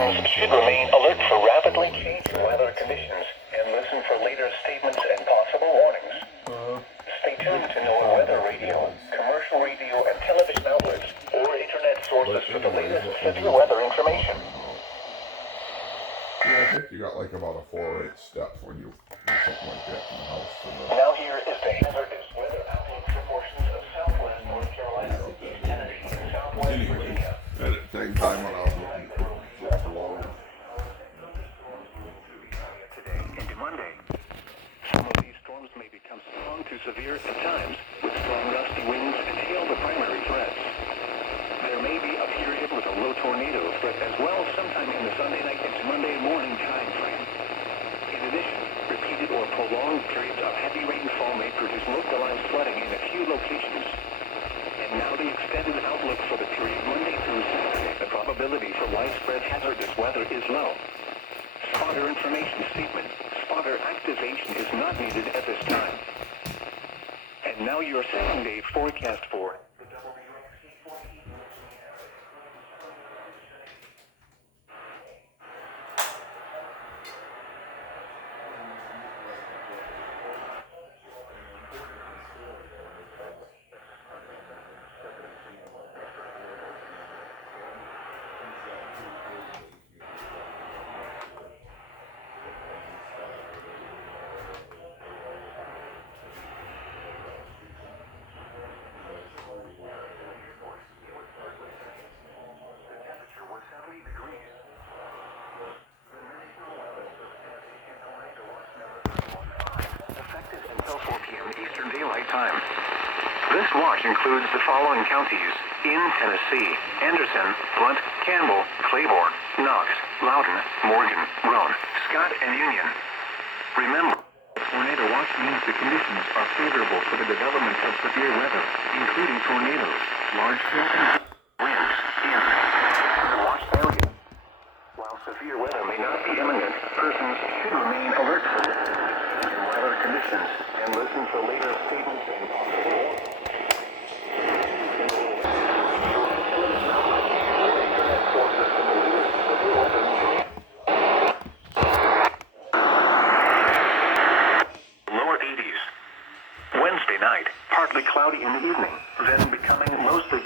citizens should remain alert for rapidly changing weather conditions and listen for later statements and possible warnings. Stay tuned to NOAA Weather Radio, commercial radio and television outlets, or internet sources for the latest severe weather information. Yeah, I think you got like about a 4 or 8 steps when you do something like that in the house. Now here is the hazardous weather outlook for portions of southwest North Carolina, East Tennessee, and southwest Virginia. At the same time when I was looking for just below. Today into Monday. Some of these storms may become strong to severe at times, with strong gusty winds and hail the primary threats. There may be a period with a low tornado threat as well sometime in the Sunday night into Monday morning time frame. In addition, repeated or prolonged periods of heavy rainfall may produce localized flooding in a few locations. And now the extended outlook for the period Monday through Saturday. The probability for widespread hazardous weather is low. Spotter information statement. Spotter activation is not needed at this time. And now your 7-day forecast for the WXC-14. Effective until 4 p.m. Eastern Daylight Time. This watch includes the following counties in Tennessee: Anderson, Blunt, Campbell, Claiborne, Knox, Loudoun, Morgan, Roane, Scott, and Union. Remember, tornado watch means the conditions are favorable for the development of severe weather, including tornadoes, large-scale winds in the watch area. While severe weather may not be imminent, persons should remain alert for weather conditions and listen for later statements and possible warnings. Lower 80s. Wednesday night, partly cloudy in the evening, then becoming mostly